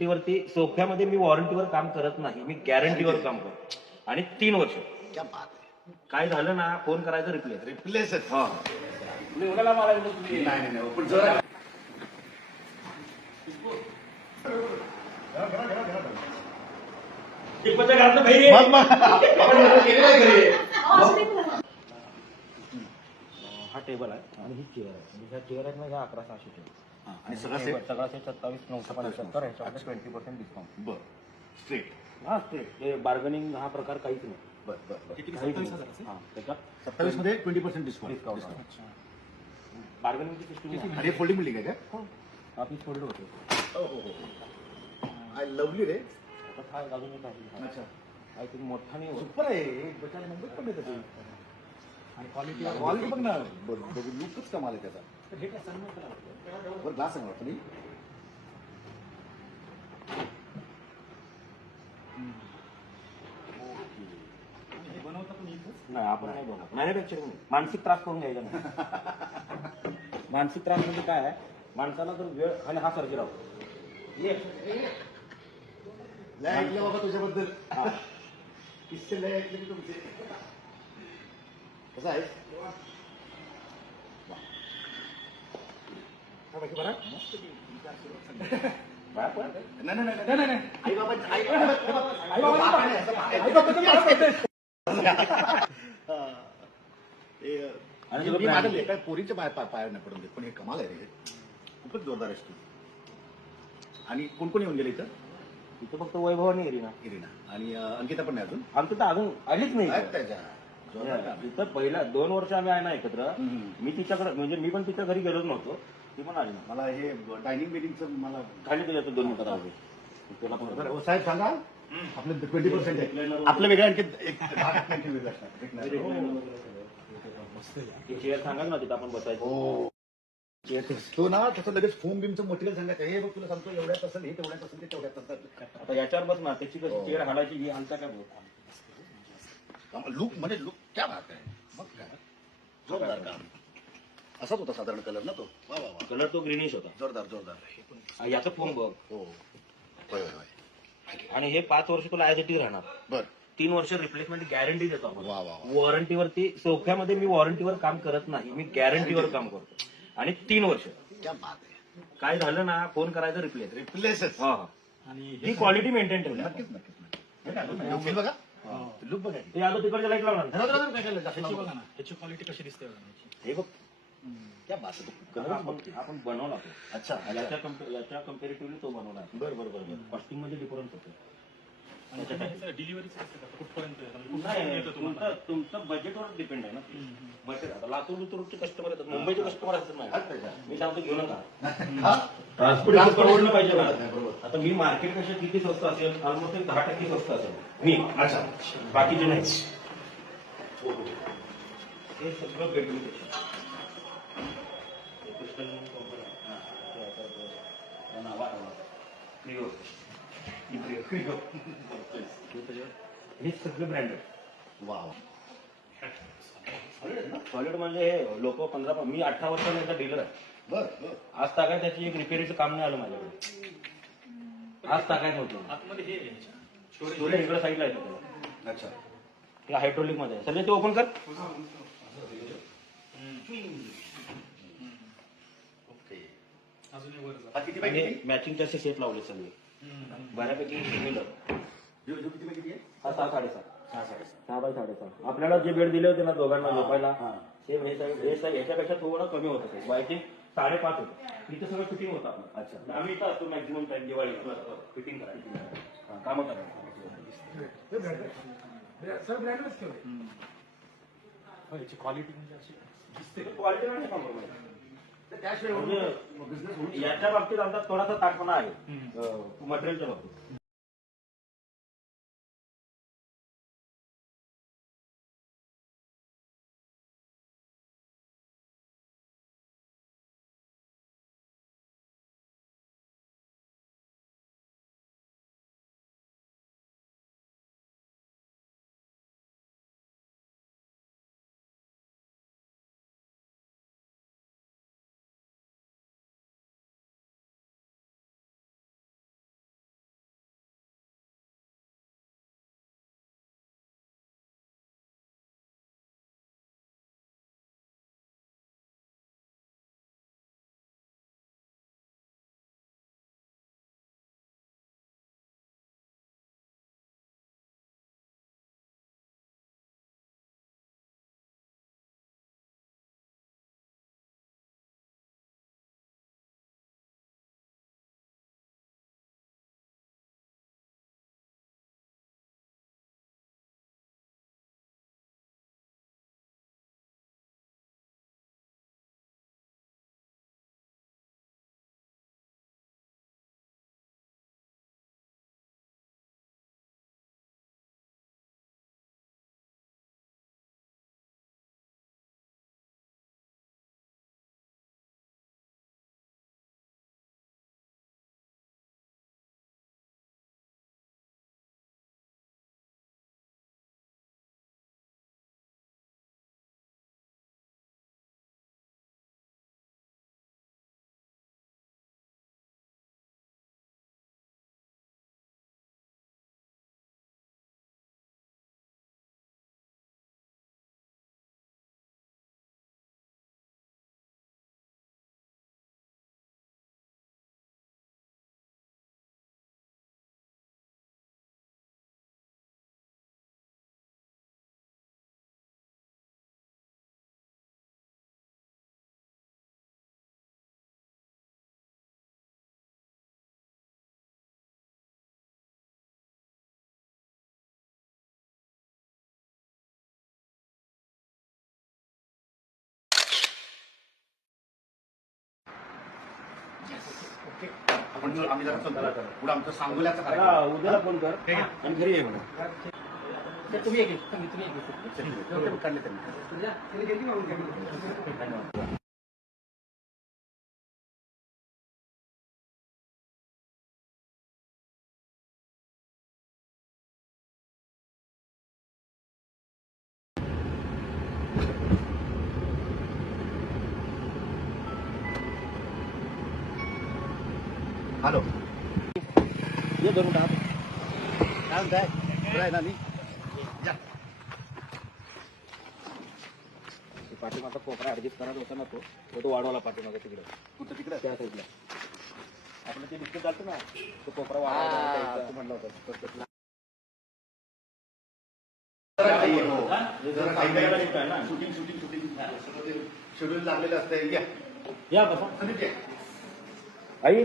वरती सोफ्यामध्ये मी वॉरंटीवर काम करत नाही. मी गॅरंटीवर काम करतो. आणि तीन वर्ष. क्या बात आहे. काय झालं ना फोन करायचं रिप्लेस रिप्लेस हा. नाही नाही नाही पण जरा मग मग आपण एवढं केलेलं आहे घरी. हा टेबल आहे. आणि ही चेअर आहे. म्हणजे ह्या चेअर आहेत ना ह्या अकरा सहाशे टेबल हा, आणि सगळं सेट सगळा सेट सत्तावीस नऊशे पंच्याहत्तर ह्याच्यामध्ये ट्वेंटी पर्सेंट डिस्काउंट बर. स्ट्रेट हा ते हे बार्गनिंग हा प्रकार काहीच नाही. बर बर बर. काहीच नाही. हा, त्याच्यात सत्तावीस. मध्ये ट्वेंटी पर्सेंट डिस्काउंट डिस्काउंट बार्गनिंगची सिस्टम आणि फोल्डिंग बिल्डिंग आहे का? ऑफिस फोल्ड होते. हो हो हो. आय लवली रे. आता काय अजून एक आहे. अच्छा. आय थिंक मोठा नाही होत. सुपर आहे. हे मुंबईत पण येतं ते. आणि क्वालिटी क्वालिटी बघ ना लुकच कमाल आहे त्याचा. वर ग्लास नाही आपण नाही बनवत. मॅन्युफॅक्चरिंग मानसिक त्रास करून घ्यायचा नाही. मानसिक त्रास म्हणजे काय आहे? माणसाला जर वेळ आणि हा सर्जी राहतो लय ऐकलं बाबा तुझ्याबद्दल. किस्से लय ऐकले मी तुमचे. कसं आहे हा. नाही नाही नाही आई बाबा आई आई बाबा. हा. हे, आणि पोरीच्या पाय पाय- नाही पडून देत पण हे कमाल आहे रे खूपच जोरदार आहेस तू आणि कोण कोण येऊन गेले इथं इथं फक्त वैभव नाही एरिना इरिना आणि अंकिता पण नाही अजून आमचं तर अजून आलीच नाही. त्याच्या जोरदार काम. इथं पहिला दोन वर्ष आम्ही आहे ना एकत्र. मी तिच्याकडे म्हणजे मी पण तिच्या घरी गेलोच नव्हतो ती पण आली ना मला हे डायनिंग बिल्डिंगचं मला खाली गेलो होतो दोन मिनिटात आलो तुला पण बरं, हो, साहेब सांगा आपलं ट्वेंटी पर्सेंट आहे आपलं वेगळं आणखी एक दहा टक्के वेगळं असणार. एक नाही. ती चेअर सांगा ना तिथं आपण बसायचं हो तो ना तसं लगेच फोम बिमचं मटेरियल सांगायचं हे बघ तुला सांगतो एवढ्यात असेल हे तेवढ्यात असेल ते तेवढ्यात असेल आता याच्यावर बस ना त्याची कशी हो. चेअर हालायची ही हालता काय बोल लुक म्हणजे लुक क्या बात आहे मग काय? जोरदार काम. असाच होता साधारण कलर ना तो? वा वा वा. कलर तो ग्रीनिश होता. जोरदार जोरदार. याचं फोन बघ. हो. होय होय होय. आणि हे पाच वर्ष तुला ऍज इट राहणार. बर. तीन वर्ष रिप्लेसमेंट गॅरंटी देतो आपण. वा वा वा. वॉरंटीवरती सोफ्यामध्ये मी वॉरंटीवर काम करत नाही. मी गॅरंटीवर काम करतो. आणि तीन वर्ष. क्या बात आहे काय झालं ना फोन करायचं रिप्लेस रिप्लेसच हा ही. क्वालिटी मेंटेन ठेवली. नक्कीच नक्कीच नक्कीच. लुक बघा. लुक बघा ते आता तिकडच्या लाइट लावणार ह्याची. बघा ना. ह्याची क्वालिटी कशी दिसते बघा ना ह्याची. हे बघ. क्या बात आहे कलर आपण आपण बनवला तो. अच्छा याच्या कंपे- याच्या कम्पेरेटिव्हली तो बनवला बर बर बर बर. कॉस्टिंगमध्ये डिफरन्स होतो आणि करता? कुठपर्यंत येतं? म्हणजे तुमचं बजेटवर डिपेंड आहे ना. बजेट आता लातूर बितूरचे कस्टमर येतात. मुंबईचे कस्टमर असतात नाही मी सांगतो घेऊ नका. हा? ट्रान्सपोर्ट परवडलं पाहिजे बरोबर. आता मी मार्केटपेक्षा किती स्वस्त असेल? ऑलमोस्ट एक दहा टक्के स्वस्त असेल. मी. अच्छा. बाकीचे नाही. हे सगळं बेडरूम हे सगळं ब्रँडेड वा. सॉलिड म्हणजे हे लोक पंधरा मी अठरा वर्षाचा डीलर आहे. आज तागाय त्याची एक रिपेअरीचं काम नाही आलं माझ्याकडे. आज तागायत नव्हतं हे थोडं इकडे साईडला येतं त्याला. अच्छा. ते हायड्रोलिकमध्ये आहे. सगळे ते ओपन कर. असे सेट लावले सगळे. बऱ्यापैकी सिमिलर जो जो किती बाय किती आहे? हा सहा साडेसहा. सहा बाय साडेसहा. आपल्याला जे बेड दिले होते ना दोघांना झोपायला हा. सेम हे साईड हे साईड याच्यापेक्षा थोडं कमी होतं ते बाय थिंक साडेपाच होतं. इथं सगळं फिटिंग होतं आपलं. अच्छा. आम्ही इथं असतो मॅक्झिमम टाइम दिवाळी फिटिंग करायची कामं करायची हो, ह्याची क्वालिटी म्हणजे अशी दिसते क्वालिटी नाही compromise. तर त्याशिवाय म्हणजे बिझनेस होऊ याच्या बाबतीत आमचा थोडासा ताटपणा आहे. मटेरियलच्या बाबतीत. आपण आम्ही जरा चलतो पुढे आमचं सांगोल्याचा कार्यक्रम उद्याला फोन कर. आणि घरी ये म्हणा. तुम्ही एक तुम्ही एक हॅलो. ये धरून टाक. काय म्हणताय? आहे ना मी? पाठीमागचा कोपरा ऍडजस्ट करायचा होता ना तो तो तो वाढवला पाठीमागे तिकडे. कुठं तिकडे? त्या साईडला आपलं ते डिस्कस झालं ना तो कोपरा वाढवला तू म्हणलं होतं. शूटिंग शूटिंग शूटिंग शेड्यूल लागलेलं असतं या. या बसा. आई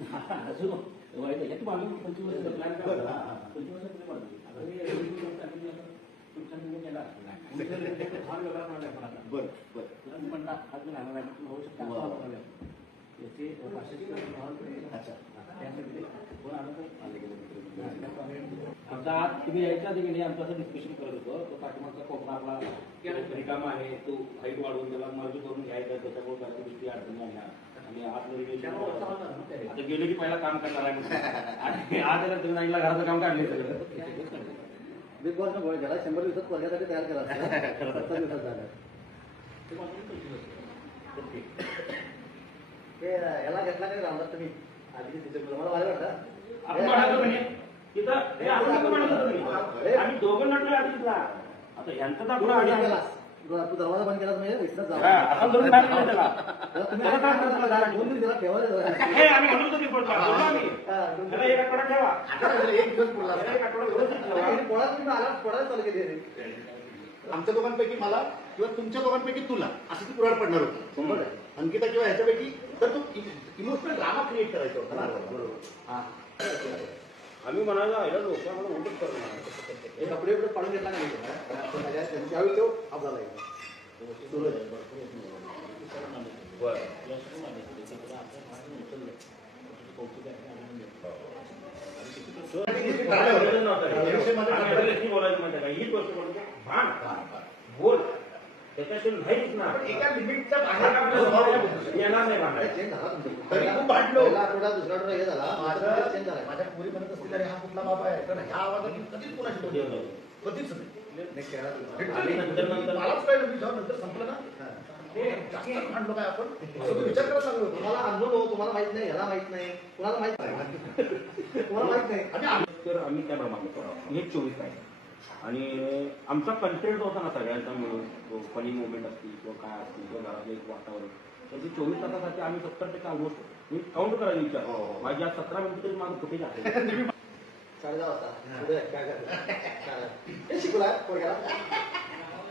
अजून छान आहे का? नाही, तुम्ही छान आहे का? बरं, हा, हा. बरं बरं अच्छा आता आज तुम्ही यायच्या आधी की नाही आमचं असं डिस्कशन करत होतो तो पाठीमागचा कोपरा आपला रिकामा आहे तो हाईट वाढवून त्याला मर्ज करून घ्यायचा त्याच्यामुळे काही गोष्टी अडचणी येणार आणि आता गेलो की पहिला काम करणार आहे. आणि आज जर तुम्ही नाईला घराचं काम काढले सगळं बिग बॉस गोळ गेला शंभर दिवसात वर्गासाठी तयार केला सत्तर दिवसात झालं. ते याला घेतला नाही रामदास तुम्ही? आधी तिथे मला आपण म्हणालो वाटतं म्हणे, तिथं. आम्ही दोघं आधी तिथला आता यांचं दाखवलं आधी आम्हाला. तू दरवाजा बंद केला म्हणजे विसरत हा, आपण धरून बाहेर गेलो त्याला. तुम्ही त्याला काय करतो? त्याला? दोन दिवस त्याला ठेवायला हे आम्ही म्हणत होतो ते बोलतो. बोललो आम्ही. हा, दोन त्याला एक आठवडा ठेवा. एक दिवस पुरला त्याला एक आठवडा व्यवस्थित ठेवा. पोळा तुम्ही आला पोळा चालू केली आमच्या दोघांपैकी मला किंवा तुमच्या दोघांपैकी तुला असं ती पुराड पडणार होती. अंकिता किंवा ह्याच्यापैकी तर तू इमोशनल ड्रामा क्रिएट करायचा होता ना. बरोबर हा. आम्ही म्हणालो आयला लोक आम्हाला उलट करणार हे कपडे बिपडे पाडून घेतला नाही त्यावेळी तो आप झाला बोलायचं म्हणजे काय ही गोष्ट बोलतो भान. त्याच्याशी नाहीच ना एका लिमिटच्या येणार नाही भांडायला. चेंज झाला तुमचा. तरी खूप भांडलो. पहिला आठवडा दुसरा आठवडा हे झाला. चेंज झाला माझ्या पुरी म्हणत असतील अरे हा कुठला बाबा आहे? कारण ह्या आवाजात मी कधीच कोणाशी बोललो नाही. कधीच नाही. नंतर- नंतर- मलाच कळलं मी जेव्हा नंतर संपलं ना. हे. जास्त भांडलो काय आपण? विचार करत लागलो. होतो. तुम्हाला अनुभव तुम्हाला माहीत नाही याला माहीत नाही. कुणाला माहीत नाही? तुम्हाला माहीत नाही. आम्ही तर आम्ही त्या प्रमाणे हे चोवीस तारीख. आणि आमचा कंटेंट होता ना सगळ्यांचा मिळून तो फनी मुवमेंट असतील किंवा काय असतील किंवा घरातलं एक वातावरण. तर ते चोवीस तासासाठी आम्ही सत्तर टक्के ऑलमोस्ट मी काउंट करायला विचार. हो, हो. माझ्या सतरा मिनिटं तरी माझं कुठे आहे दहा वाजता पुढे काय हे शिकवलाय पोरग्याला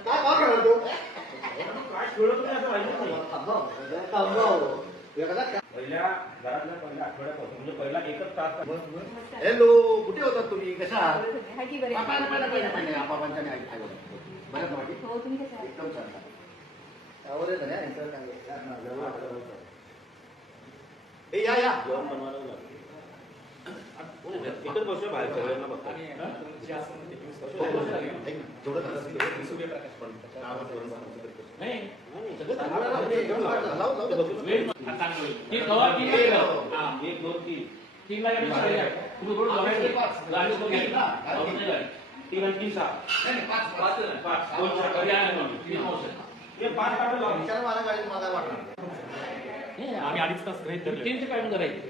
काय काय करणार तो? काय खेळत तुम्ही असं माहितीच नाही. थांबव थांबव. एखादा काय पहिल्या घरातल्या पहिल्या आठवड्यापासून म्हणजे पहिला एकच तास हॅलो कुठे होतात तुम्ही कशा आहात? हाय की बरे पापा, पापा, पापा, पापा, आपापांच्या आणि आई- आईवर. बऱ्याच वाटी? हो तुम्ही कसे आहात? एकदम छान छान. त्यावर आहे ना, यांचं काय- हा, जवळ वाटलं. ए, या या जेवण बनवायला लागलं. एकच बसूया बाहेर सगळ्यांना बघता ऐक ना, जेवढं नाही सगळं झालं तीन एक दोन तीन तीन लागले तुम्ही तीन आणि तीन सहा पाच पाच दोन चार तीन हे पाच आम्ही अडीच तास गृहीत धरले. तीनचे काढून करायचे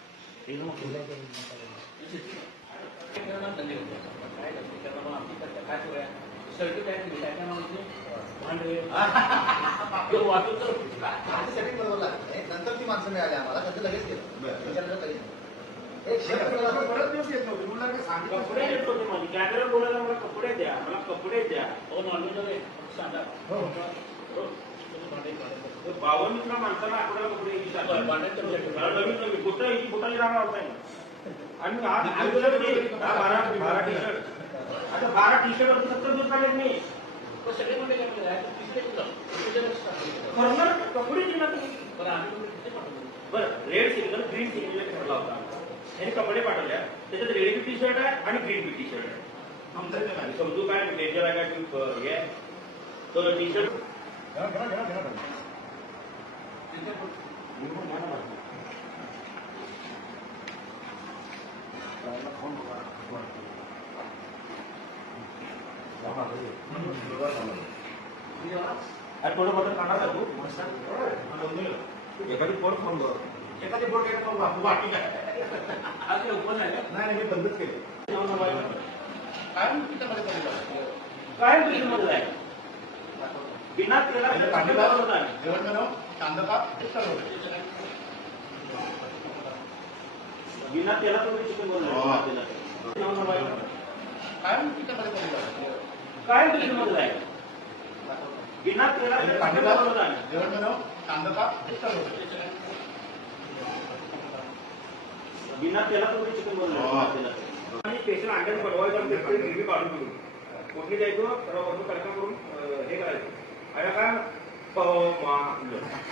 काय काय? तर नाही, बरोबर नंतर ती माणसं मिळाली आम्हाला त्याचं लगेच केलं त्याच्यानंतर लगेच एक परत दिवस येत नव्हते. म्हणून कपडे देत होते माझे. कॅमेरा बोलायला मला कपडे द्या मला कपडे द्या हो नॉनव्हेज सांगा हो. हो. हो. हो. ते बावन्न माणसाला आठवड्याला कपडे नवीन नवीन कुठं ही फुटाची राहणार होत नाही आणि आज बारा बारा टी शर्ट आता बारा टी शर्ट वरती सत्तर दिवस चालेल मी करणार कपडे दिला तुम्ही. बरं रेड सिग्नल ग्रीन सिग्नल ठरला होता. त्यांनी कपडे पाठवल्या त्याच्यात रेड टी शर्ट आहे आणि ग्रीन टी शर्ट आहे. नाही. समजू काय? डेंजर आहे का? हे. तर टी शर्ट घ्या, घ्या, घ्या, घ्या. आणि थोडं बदल काढा का तू एखादी पोर फोन कर एखादी बोट काय करू आपण वाटी काय आज ते उपन आहे का? नाही नाही मी बंदच केले काय काय तुझी मदत आहे बिना तेला कांदा जेवण बनव कांदा सर्व. बिना तेला तुम्ही चिकन हो. बनवलं काय तुझी मदत आहे? बिना तेला कांदा कांदा सर्व. बिना तेला तुम्ही चिकन हो. बनवलं आणि स्पेशल अंड्यात बनवायचं ग्रेव्ही काढून घेऊन कोठली द्यायचो तर वरती तडका करून हे करायचं. आणि काय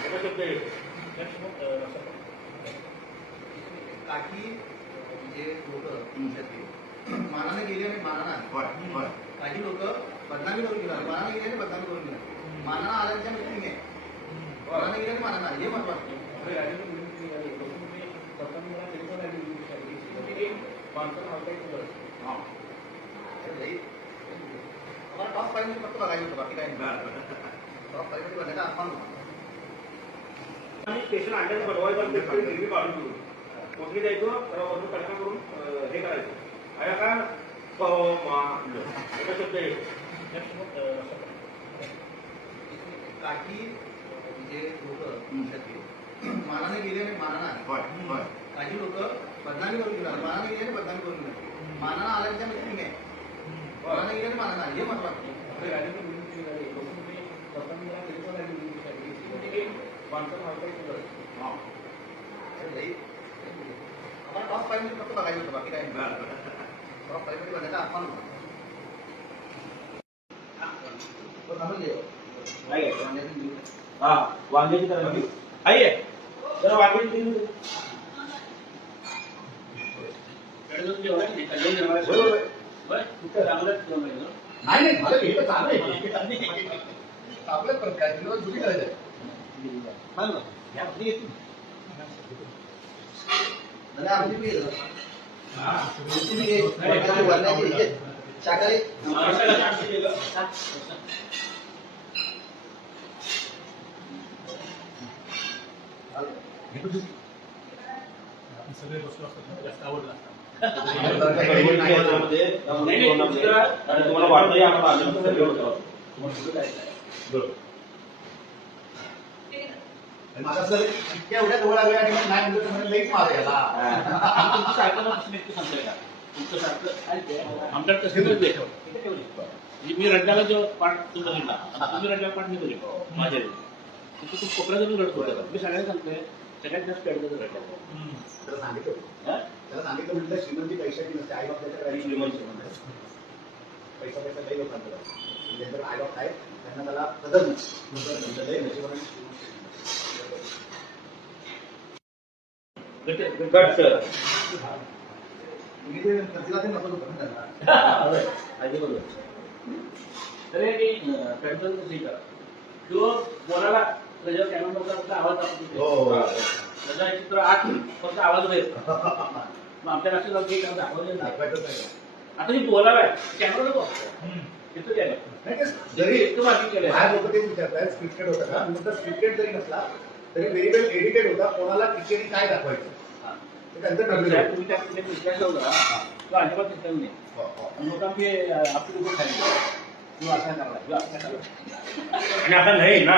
याचा शब्द. काही जे लोक मानाने गेले आणि मानाने. काही लोक बदनामी करून गेला मानाने गेले आणि बदनामी करून गेला मानानं आल्याच्या मिटिंग आहे मानाने गेले आणि मानाने हे महत्वाचं टॉप फाईव्ह फक्त बघायचं होतं बाकी काही नाही टॉप फाईव्हमध्ये बघायचा आव्हान होतं. आणि स्पेशल अंड्यात बनवायचं आणि त्याची ग्रेव्ही काढून घेऊन कोठली द्यायचो वरती तडका करून हे करायचं काय पमालं. याचा शब्द. काही जे लोक मानाने गेले आणि मानाने आले. होय, होय. काही लोक बदनामी करून गेला मानाने गेले आणि बदनामी करून गेला मानानं आल्याच्या मिटिंग आहे मानाने गेले आणि मानाने आले. हे महत्वाचं टॉप फाईव्ह फक्त बघायचं होतं बाकी नाही टॉप फाईव्ह बघायचं नाही हा वांग्याची करायची आई जरा वांग्याची नाही नाही मला हे आहे आहे. वांग्याची वांग्याची हे. शाकाहारी नाही, नाही, तुमचं- आणि तुम्हाला वाटतंय आम्हाला आनंद सगळे होतं. एवढ्या जवळ आणि नाही लईच मार सारखं? तुमचं सारखं. म्हणजे मी रडल्याला जो पाठ तू बघितला आणि तुम्ही रडल्याला पाठ मी बघितला माझ्या तू कोपऱ्यात जाऊन रडत मी सगळ्यांना सांगतोय सगळ्यात जास्त रडत रडल्या त्याला सांगितलं? त्याला सांगितलं म्हटलं श्रीमंती पैशाची नसते आई बाप त्याच्याकडे आणि आहे. श्रीमंत. पैसा पैसा काही लोकांकडे आहे. ज्यांच्याकडे बाप आहेत त्यांना त्याला कदर नाही म्हटलं, लई नशिबाने श्रीमंत. गट तुम्ही ते प्रतिला ते नको होतं ना त्यांना. अगदी बरोबर तरी मी कंट्रोल नाही करा तो बोलायला त्याच्यावर कॅमेरा आवाज आपण हो. त्याचा चित्र आत फक्त आवाज येत मग आमच्या लक्षात येत नाही. आता मी बोलायला कॅमेरा नको तिथं केलं नाही का? जरी इतकं बाकी केलं काय लोक तेच विचारतात स्क्रिप्टेड होता का? नंतर स्क्रिप्टेड जरी नसला तरी व्हेरी वेल एडिटेड होता. कोणाला किती काय दाखवायचं? ते त्यांचं ठरलेलं. तुम्ही त्या अजिबात नाही. हो, हो. आपली लोक आणि आता नाही ना.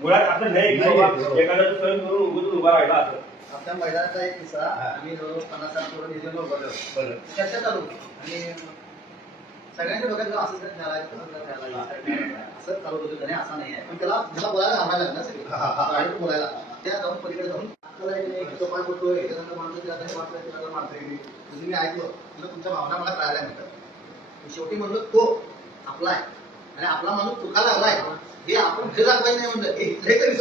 मुळात असं नाही बाबा एखादा सहन करून उभं उभा राहिला असं. आपल्या मैदानाचा एक किस्सा आम्ही जवळ पन्नास साठ पोरं नियोजन उभारलो बरं चर्चा चालू आणि डोक्यात जेव्हा असं खेळायचं तसं असं चालू होतं त्याने असा नाही आहे. पण त्याला त्याला बोलायला घालायला लागणार सगळी. गाडीत बोलायला त्या जाऊन पलीकडे जाऊन आपल्याला एक नाही, तो पाय बोलतोय एखादा माणूस म्हणजे मी ऐकलं तुला तुमच्या भावना मला कळायला म्हणतात शेवटी म्हणलं तो आपला आहे. आणि आपला माणूस चुका लागलाय हे आपण घरी दाखवायचं नाही म्हणलं. हे तरी.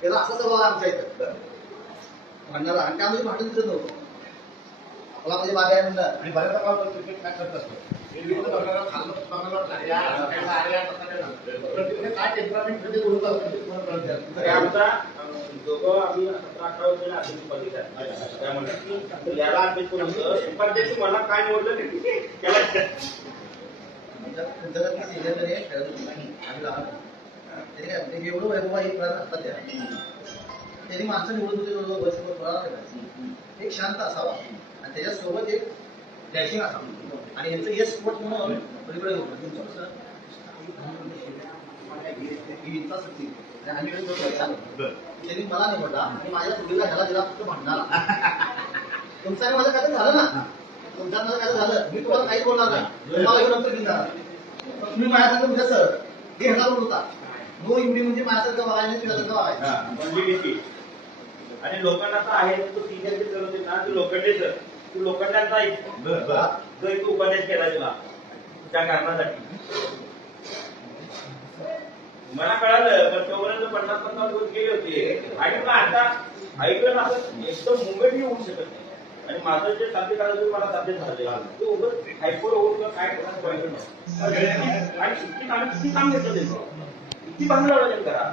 त्याला असा आहे आमच्या इथं. भांडणारा आणि त्यामध्ये भांडण दिसत नव्हतं. आपला म्हणजे आहे म्हणलं. आणि काय होतं क्रिकेट मॅच करत असतो. काय काय काय टेम्परामेंटमध्ये बोलत असतं नाही. दोघं आम्ही सतरा अठरा अध्यक्ष काय याला अध्यक्ष उपाध्यक्ष मला काय निवडलं ते त्याला काय एवढं वैभव असतात. त्यांनी माणसं निवडून होते जवळजवळ वर्षभर फळाला ठेवायचं. एक शांत असावा. आणि त्याच्यासोबत एक डॅशिंग असावं. आणि यांचं येस स्पोर्ट म्हणून पलीकडे होतं तुमचं त्यांनी मला निवडला. आणि माझ्या चुकीला ह्याला दिला फक्त भांडणारा तुमचं आणि माझं काय झालं ना? तुमच्या माझं काय झालं? मी तुम्हाला काही बोलणार नाही. तुम्हाला घेऊन नंतर घेणार जाणार तुम्ही माझ्यासारखं म्हणजे सर. हे ह्याला बोलत होता नो इवडी म्हणजे माझ्यासारखं बघायचं तुझ्यासारखं बघायचं आणि लोकांना तर आहे तो सिनियर करत होते ना ते लोखंडेच तू लोखंडाचा. जो एक उपदेश केला तुला. त्या कारणासाठी. मला कळालं पण तोपर्यंत पन्नास पन्नास दिवस गेले होते. आणि मग आता ऐकलं असं एकदम मुंबईत होऊ शकत नाही. आणि माझं जे साध्य करायचं मला साध्य झालं. ते उगाच हायपर होऊन किंवा काय करायचं. आणि काम घेतलं त्यांनी. किती त्यांनी करा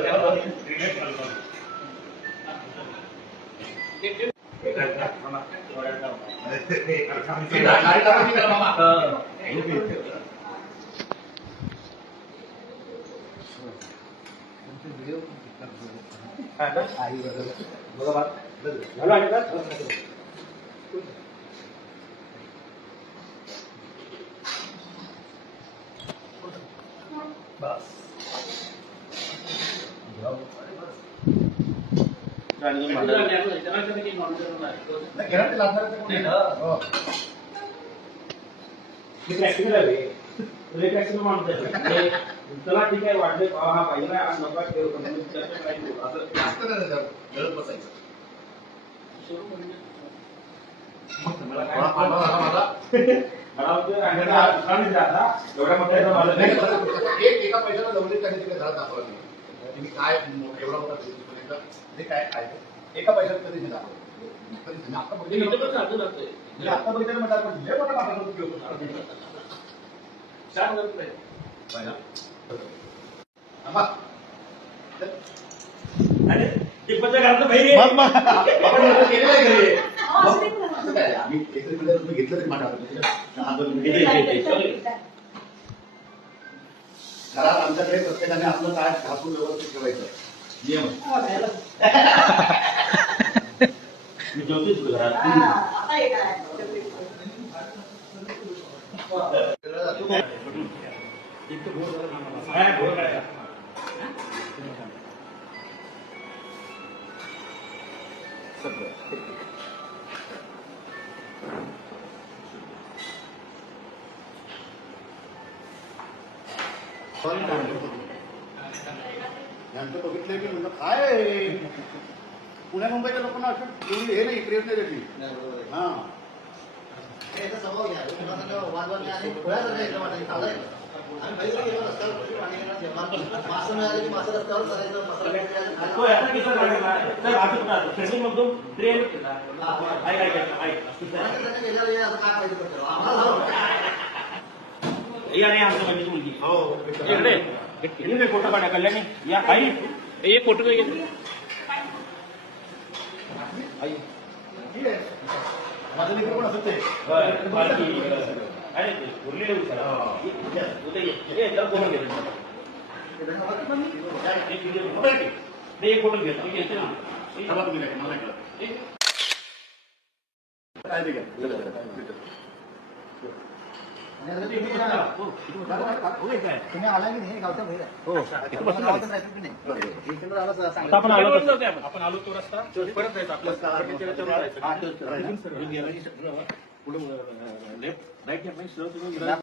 दोघं मानाला गेला मानाला आला पुस्तक. आमटी आहे. वा, वा, तुझा लय वेळ आहे मला एवढं सांगतो एक तास तीस मिनिटात तुम्ही सांगला का गाडी लावा की करा मामा. झालं आहे का? आणि त्यांना म्हणलं, त्यांना काही monitor नाही. नाही, घरात ते लागणारच आहे कोणी. हो. मी practical आहे रे. तुला एक practical माणूस आहे. म्हणजे चला ठीक आहे वाटले हा पाहिजे आज नका ठेव पण मी त्याचं काय करू? असं जास्त नाही त्याच्यावर. गळत बसायचं. मला काय मला- मला- मला- मला- मला वाटतं अंगाचा हात दुसरा नाही जात, हा. एवढ्या मोठ्या याचा मला नाही, नाही. बरं, एक एका पैशाला लवली त्यांनी तिकडे घरात दाखवलं नाही. तुम्ही काय मो- एवढा मोठा business करायचा, हे काय आहे ते. एका पैशात कधी नाही दाखवलं. कधीच नाही. आता ते इथं पण बघितलं चालतं जातंय. म्हणजे आता बघितलं म्हटलं आपण लय मोठा माणूस होतो की होतो. छान जात नाही. पाहिलं? आम्हा. आणि टिप्पणच्या घरातलं बाहेर ये. आपण असं केलेलं आहे घरी. असं काय? आम्ही एकतरी म्हणजे तुम्ही घेतलं तरी माझ्या हातून. हा, दोन मिनिटं. इथे, इथे, इथे. घरात आमच्याकडे प्रत्येकाने आपलं काय घासून व्यवस्थित ठेवायचं नियम मी जेवतोय तुझ्या घरात वेगळं जातो. हा, घोळ करायचा. यांचं बघितलंय मी काय आहे? पुण्या मुंबईच्या लोकांना असं एवढी हे आहे. हा हे याचा स्वभाव घ्या कोणासंग वादवाद नाही खोळ्यासारखं एकदम वाटायचं चाललंय आम्ही पहिलं गेलो रस्त्यावर कुठे पाणी घेणार जेव्हा मासं मिळाले की मासं रस्त्यावर चालायचं मसाला भेट करायचं, तो खायला. याचा किस्सा झालेला आहे. तर असं ट्रेनिंग मधून ट्रेन ऐक ऐक मी जेवतेच घरात बघितलं की म्हणलं काय पाहिजे पडतं? आम्हाला जाऊ. या नाही बहिणीची मुलगी हो कल्याणी आहे आहे होय, बारकी, अरे ते उरलेले विचारा. ये, उद्या ये. ये, त्याला कोण घेतो? एक video घेतो. बरं की? नाही, एक फोटो घेतो. घेतो ना. चला तुम्ही नाही, मला नाही कळत. काय ते घ्या. चला, चला, चला. आणि आता तुम्ही या- तुम्ही आला की नाही? गावाचं traffic बी नाही. इकडनं आलं. आपण आलो तर- आपण आलो तो रस्ता. परत जायचा आपल्या हा. पुढे लेफ्ट राईट.